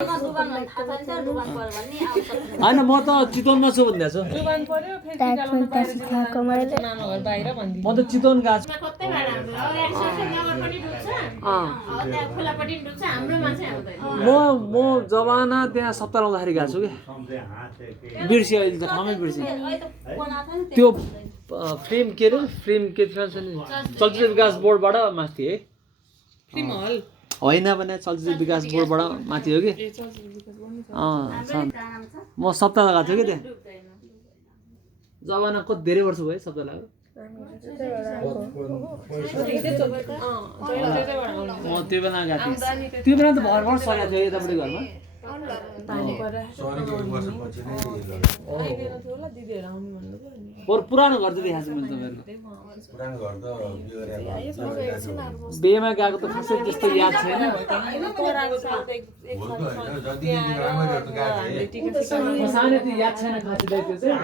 होइन म त चितवनमा छु भन्दै छु म त चितवन गएको छु म जमाना त्यहाँ सप्ताह लाउँदाखेरि गएको छु कि बिर्सेँ अहिले त ठाउँमै बिर्सेँ त्यो फिल्म के अरे फिल्म के चलचित्र विकास बोर्डबाट माथि है होइन भने चलचित्र विकास बोर्डबाट माथि हो कि म सप्ताह गएको छु कि त्यहाँ जमाना कति धेरै वर्ष भयो सप्ताह लाग्यो म त्यो बेला गएको थिएँ त्यो बेला त भर्खर सरेको थियो यतापट्टि घरमा पुरानो घर चाहिँ देखाएको छु मैले तपाईँहरूको बिहेमा गएको त खासै त्यस्तो याद छैन सानो त्यो याद छैन खासै त्यो चाहिँ